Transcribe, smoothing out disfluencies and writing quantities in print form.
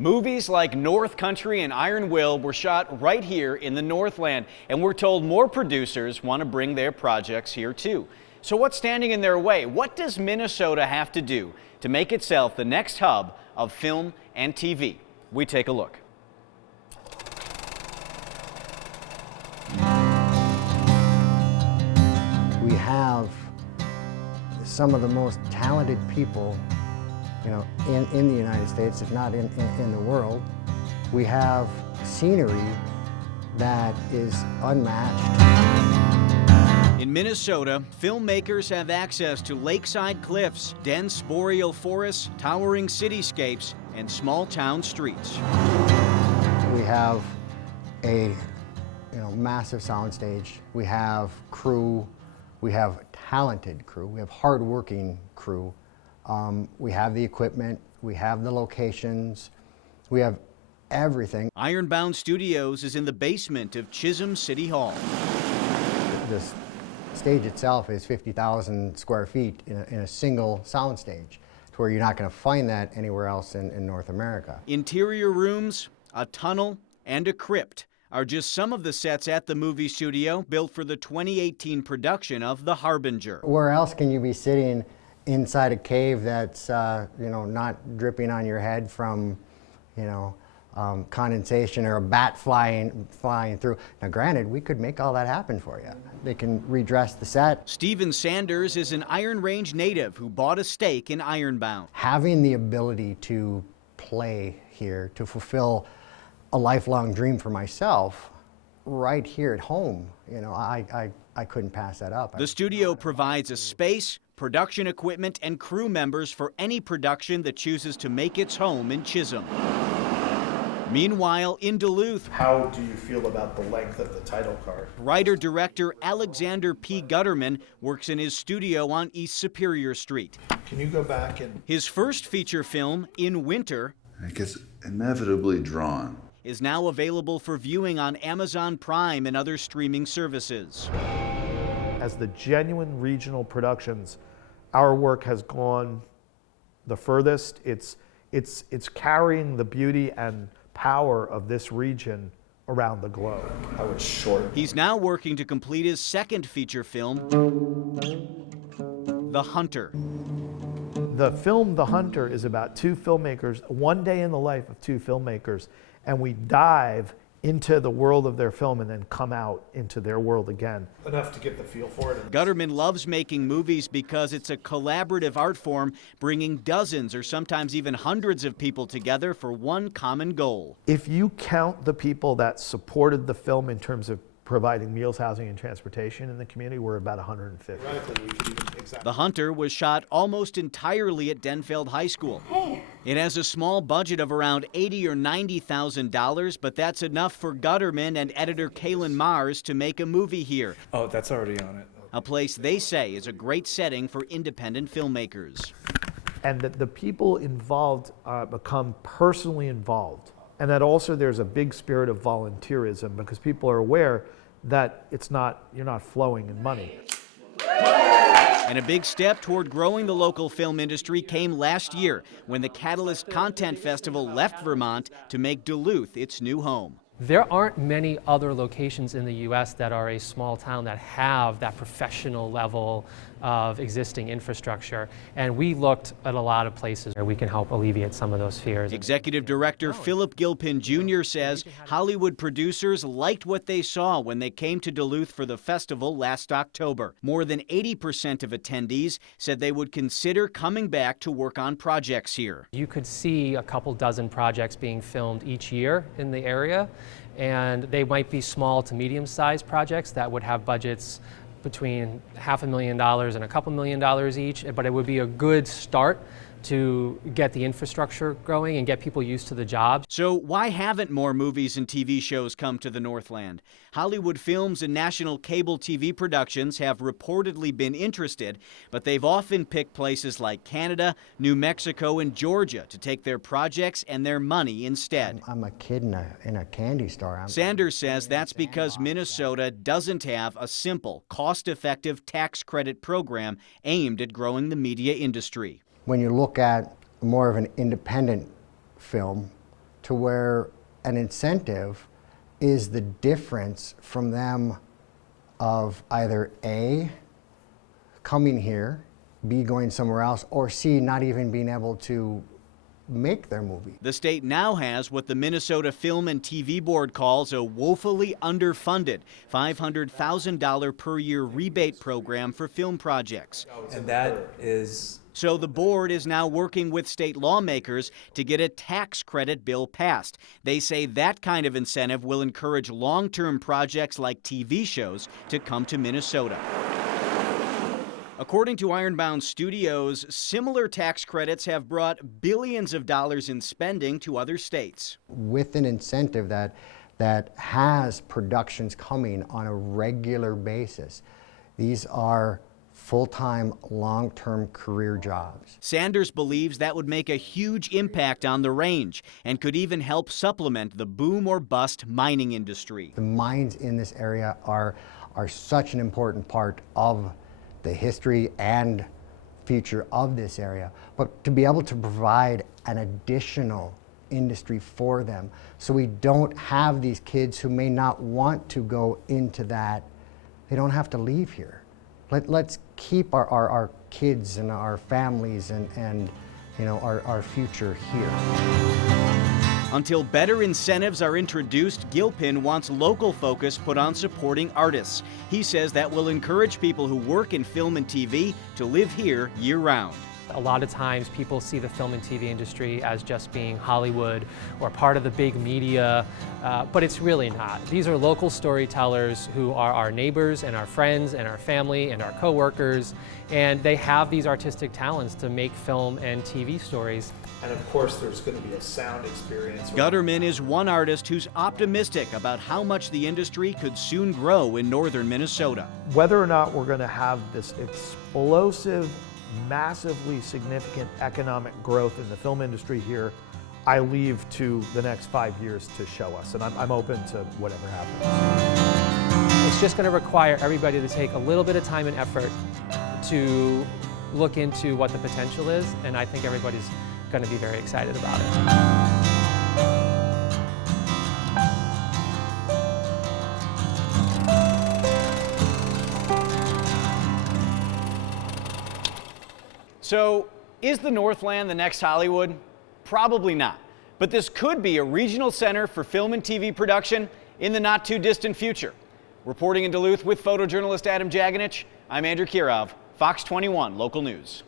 Movies like North Country and Iron Will were shot right here in the Northland, and we're told more producers want to bring their projects here too. So what's standing in their way? What does Minnesota have to do to make itself the next hub of film and TV? We take a look. We have some of the most talented people, in the United States, if not in the world. We have scenery that is unmatched. In Minnesota, filmmakers have access to lakeside cliffs, dense boreal forests, towering cityscapes, and small town streets. We have a massive soundstage. We have crew. We have talented crew. We have hardworking crew. We have the equipment. We have the locations. We have everything. Ironbound Studios is in the basement of Chisholm City Hall. This stage itself is 50,000 square feet in a single sound stage, to where you're not going to find that anywhere else in North America. Interior rooms, a tunnel, and a crypt are just some of the sets at the movie studio built for the 2018 production of The Harbinger. Where else can you be sitting inside a cave that's not dripping on your head from condensation or a bat flying through? Now granted, we could make all that happen for you. They can redress the set. Steven Sanders is an Iron Range native who bought a stake in Ironbound. Having the ability to play here, to fulfill a lifelong dream for myself right here at home, I couldn't pass that up. The studio provides a space, production equipment, and crew members for any production that chooses to make its home in Chisholm. Meanwhile, in Duluth, how do you feel about the length of the title card? Writer-director Alexander P. Gutterman works in his studio on East Superior Street. Can you go back and... His first feature film, In Winter, I guess inevitably drawn, is now available for viewing on Amazon Prime and other streaming services. As the genuine regional productions, our work has gone the furthest. It's carrying the beauty and power of this region around the globe. I was short. He's now working to complete his second feature film, The Hunter. The film The Hunter is about two filmmakers, one day in the life of two filmmakers, and we dive into the world of their film and then come out into their world again. Enough to get the feel for it. Gutterman loves making movies because it's a collaborative art form, bringing dozens or sometimes even hundreds of people together for one common goal. If you count the people that supported the film in terms of providing meals, housing, and transportation in the community, we're about 150. The Hunter was shot almost entirely at Denfeld High School. Hey. It has a small budget of around $80,000 or $90,000, but that's enough for Gutterman and editor Kaylin Mars to make a movie here. Oh, that's already on it. A place they say is a great setting for independent filmmakers. And that the people involved become personally involved. And that also there's a big spirit of volunteerism, because people are aware that you're not flowing in money. And a big step toward growing the local film industry came last year when the Catalyst Content Festival left Vermont to make Duluth its new home. There aren't many other locations in the U.S. that are a small town that have that professional level of existing infrastructure. And we looked at a lot of places where we can help alleviate some of those fears. Executive Director Philip Gilpin Jr. says Hollywood producers liked what they saw when they came to Duluth for the festival last October. More than 80% of attendees said they would consider coming back to work on projects here. You could see a couple dozen projects being filmed each year in the area, and they might be small to medium-sized projects that would have budgets between $500,000 and a couple $1 million each, but it would be a good start to get the infrastructure growing and get people used to the jobs. So why haven't more movies and TV shows come to the Northland? Hollywood films and national cable TV productions have reportedly been interested, but they've often picked places like Canada, New Mexico, and Georgia to take their projects and their money instead. I'm a kid in a candy store. Sanders says that's because Minnesota doesn't have a simple, cost-effective tax credit program aimed at growing the media industry. When you look at more of an independent film, to where an incentive is the difference from them of either A, coming here, B, going somewhere else, or C, not even being able to make their movie. The state now has what the Minnesota Film and TV Board calls a woefully underfunded $500,000 per year rebate program for film projects. And that is... So the board is now working with state lawmakers to get a tax credit bill passed. They say that kind of incentive will encourage long-term projects like TV shows to come to Minnesota. According to Ironbound Studios, similar tax credits have brought billions of dollars in spending to other states. With an incentive that has productions coming on a regular basis, these are full-time, long-term career jobs. Sanders believes that would make a huge impact on the range and could even help supplement the boom or bust mining industry. The mines in this area are such an important part of the history and future of this area, but to be able to provide an additional industry for them so we don't have these kids who may not want to go into that, they don't have to leave here. Let's keep our kids and our families and you know, our future here. Until better incentives are introduced, Gilpin wants local focus put on supporting artists. He says that will encourage people who work in film and TV to live here year-round. A lot of times people see the film and TV industry as just being Hollywood or part of the big media, but it's really not. These are local storytellers who are our neighbors and our friends and our family and our coworkers, and they have these artistic talents to make film and TV stories. And of course, there's going to be a sound experience. Gutterman is one artist who's optimistic about how much the industry could soon grow in northern Minnesota. Whether or not we're going to have this explosive, massively significant economic growth in the film industry here, I leave to the next 5 years to show us, and I'm open to whatever happens. It's just going to require everybody to take a little bit of time and effort to look into what the potential is, and I think everybody's going to be very excited about it. So, is the Northland the next Hollywood? Probably not. But this could be a regional center for film and TV production in the not too distant future. Reporting in Duluth with photojournalist Adam Jaganich, I'm Andrew Kirov, Fox 21 Local News.